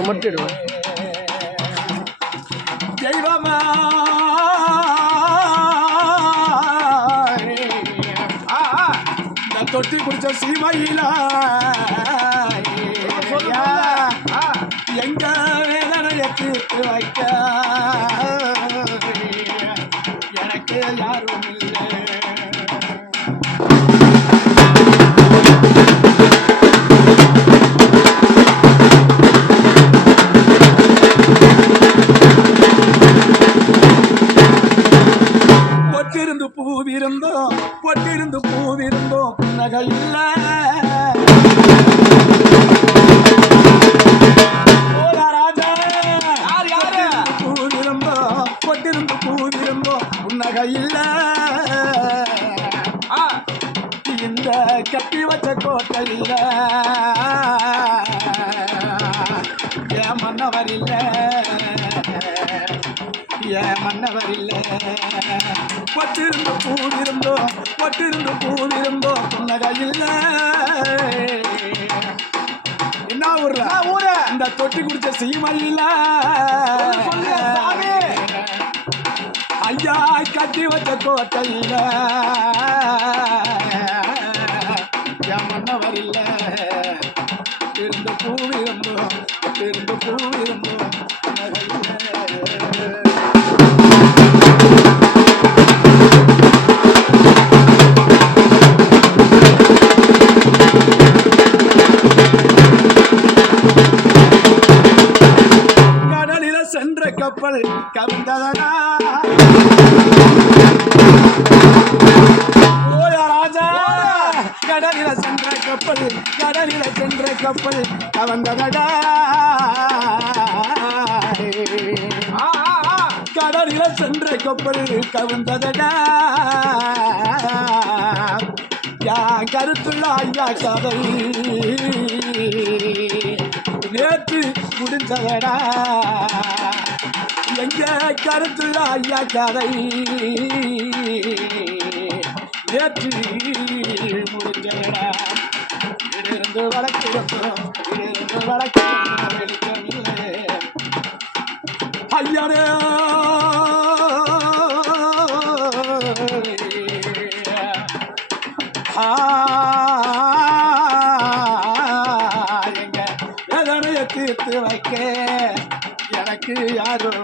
மட்டிடுவேன் தெய்வமா தொட்டி குடிச்ச சீமையில எங்க வேதனையை தீர்த்து வைக்க எனக்கு யாரும் இல்லை. பொட்டிருந்து பூவிருந்தோம் பொட்டிருந்து பூவிருந்தோம் புன்னகை இல்ல பூவிருந்தோம் பொட்டிருந்து பூவிருந்தோம் புன்னகை இல்ல இந்த கட்டி வச்ச கோட்டை இல்ல ஏன் மன்னவர் இல்ல ஏன் மன்னவர் இல்ல பொட்டிருந்து பூவிருந்தோம் பொட்டிருந்து பூவிருந்தோம் புன்னகை இல்ல. என்ன ஊரு இந்த தொட்டி குடிச்ச சீமையில ஐயா கட்டி வச்ச கோட்டையில என் மன்னவர் இல்ல இருந்து பூவிருந்தோம் இருந்து பூவிருந்தோம் கப்பல் கவிழ்ந்ததனா ஓயா ராஜா கடலில சென்ற கப்பல் கடலில சென்ற கப்பல் கவர்ந்ததடா கடலில சென்ற கப்பல் கவர்ந்ததடா யா கருத்துள்ள ஐயா கதை நேற்று முடிஞ்சதடா எங்க கருத்துள்ள ஐயா கதை நேற்று முடிஞ்சதடா இருந்து வழக்கிறோம் இருந்து வழக்கிறோம் வெளிச்சம் இல்லை ஐயனே எங்க வேதனையை தீர்த்து வைக்க எனக்கு யாரும்